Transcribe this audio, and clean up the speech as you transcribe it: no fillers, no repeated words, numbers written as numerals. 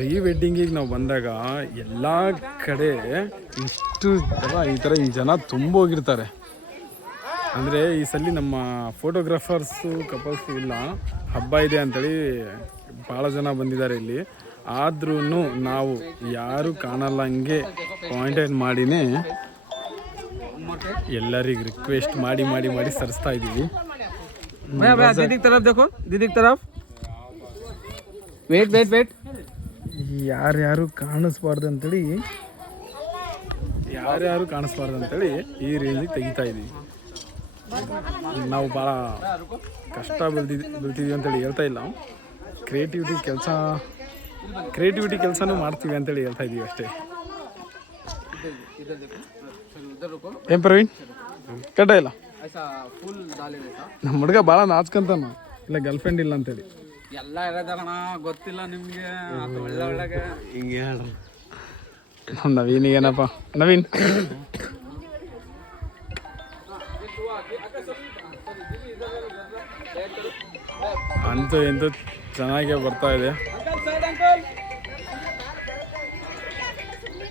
Pre ವೆಡ್ಡಿಂಗಿಗೆ ನಾವು ಬಂದಾಗ ಎಲ್ಲ ಕಡೆ ಇಷ್ಟು ಈ ಥರ ಈ ಜನ ತುಂಬೋಗಿರ್ತಾರೆ. ಅಂದರೆ ಈ ಸಲ ನಮ್ಮ ಫೋಟೋಗ್ರಾಫರ್ಸು ಕಪಲ್ಸು ಇಲ್ಲ, ಹಬ್ಬ ಇದೆ ಅಂಥೇಳಿ ಭಾಳ ಜನ ಬಂದಿದ್ದಾರೆ ಇಲ್ಲಿ. ಆದ್ರೂ ನಾವು ಯಾರು ಕಾಣಲ್ಲ ಹಂಗೆ ಪಾಯಿಂಟೆಡ್ ಮಾಡಿನೇ ಎಲ್ಲರಿಗೆ ರಿಕ್ವೆಸ್ಟ್ ಮಾಡಿ ಮಾಡಿ ಮಾಡಿ ಸರಿಸ್ತಾ ಇದ್ದೀವಿ. दीदी की तरफ देखो, दीदी की तरफ. Wait wait wait. ಯಾರ್ಯಾರು ಕಾಣಿಸ್ಬಾರ್ದು ಅಂತೇಳಿ ಈ ರೇಂಜಿಗೆ ತೆಗಿತಾ ಇದ್ದೀವಿ. ನಾವು ಭಾಳ ಕಷ್ಟ ಬೀಳ್ತಿದ್ದೀವಿ ಅಂತೇಳಿ ಹೇಳ್ತಾ ಇಲ್ಲ, ಕ್ರಿಯೇಟಿವಿಟಿ ಕೆಲಸನೂ ಮಾಡ್ತೀವಿ ಅಂತೇಳಿ ಹೇಳ್ತಾ ಇದ್ದೀವಿ ಅಷ್ಟೇ. ಏನು ಪ್ರವೀಣ್ ಕಟ್ಟ ಇಲ್ಲ ನಮ್ಮ ಹುಡುಗ ಭಾಳ ನಾಚ್ಕಂತಾನ, ಇಲ್ಲ ಗರ್ಲ್ ಫ್ರೆಂಡ್ ಇಲ್ಲ ಅಂತೇಳಿ ಎಲ್ಲ ಇರೋದಣ್ಣ, ಗೊತ್ತಿಲ್ಲ ನಿಮಗೆ ಒಳ್ಳೆ ಒಳಗೆ ಹಿಂಗೆ ಹೇಳ್ರಿ. ನವೀನಿಗೇನಪ್ಪ ನವೀನ್ ಅಂತೂ ಎಂತೂ ಚೆನ್ನಾಗೇ ಬರ್ತಾ ಇದೆ.